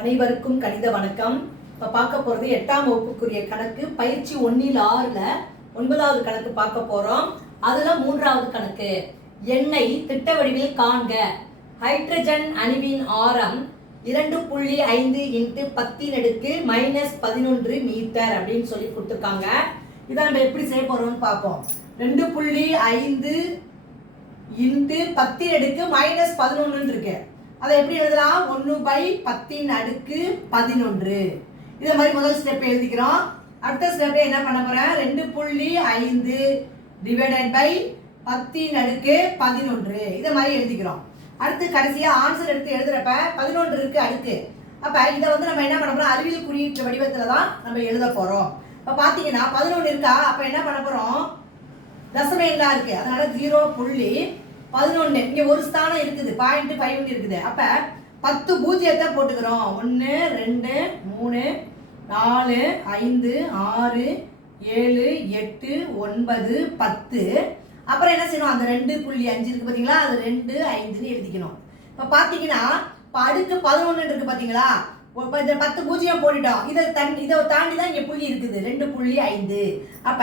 அனைவருக்கும் கணித வணக்கம். இப்போ பார்க்க போகிறது 8ஆம் வகுப்புக்குரிய கணக்கு பயிற்சி 1ல் 6ல் 9வது கணக்கு பார்க்க போகிறோம். அதில் 3வது கணக்கு எண்ணெய் திட்ட வடிவில் காண்க. ஹைட்ரஜன் அணுவின் ஆரம் 2.5 × 10⁻11 மீட்டர் அப்படின்னு சொல்லி கொடுத்துருக்காங்க. இதை நம்ம எப்படி செய்ய போகிறோம்னு பார்ப்போம். 2.5 × 10⁻11 இருக்கு. அதை எப்படி எழுதலாம்? 1/10⁻11. இதை மாதிரி முதல் ஸ்டெப் எழுதிக்கிறோம். அடுத்த ஸ்டெப்ல என்ன பண்ண போறேன்? 2.5 / 10⁻11 இதை மாதிரி எழுதிக்கிறோம். அடுத்து கடைசியா ஆன்சர் எடுத்து எழுதுறப்ப 11 இருக்கு அடுக்கு. அப்ப இதை வந்து நம்ம என்ன பண்ண போறோம்? அறிவியல் குறியீட்டு வடிவத்துல தான் நம்ம எழுத போறோம். இப்ப பாத்தீங்கன்னா 11 இருக்கா? அப்ப என்ன பண்ண போறோம்? தசம எண்ணா இருக்கு, அதனால 0.11. இங்க ஒரு ஸ்தானம் இருக்குது, 0.5 இருக்குது. அப்ப 10 பூஜ்ஜியத்தை போட்டுக்கிறோம். 1 2 3 4 5 6 7 8 9 10. அப்புறம் என்ன செய்யணும்? அந்த 2.5 இருக்கு பாத்தீங்களா, அது 2 5ன்னு எழுதிக்கணும். இப்ப பாத்தீங்கன்னா அடுக்கு 11 இருக்கு பாத்தீங்களா, 10 பூஜ்ஜியம் போட்டுட்டோம். இதை தாண்டி தான் இங்க புள்ளி இருக்குது 2.5. அப்ப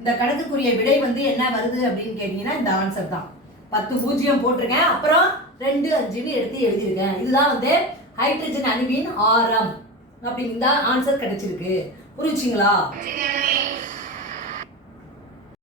இந்த கணக்குக்குரிய விடை வந்து என்ன வருது அப்படின்னு கேட்டீங்கன்னா இந்த ஆன்சர் தான். 10 பூஜ்ஜியம் போட்டிருக்கேன், அப்புறம் 2 5ன்னு எடுத்து எழுதியிருக்கேன். இதுதான் வந்து ஹைட்ரஜன் அணுவின் ஆரம் அப்படின்னு தான் ஆன்சர் கிடைச்சிருக்கு. புரிஞ்சுங்களா?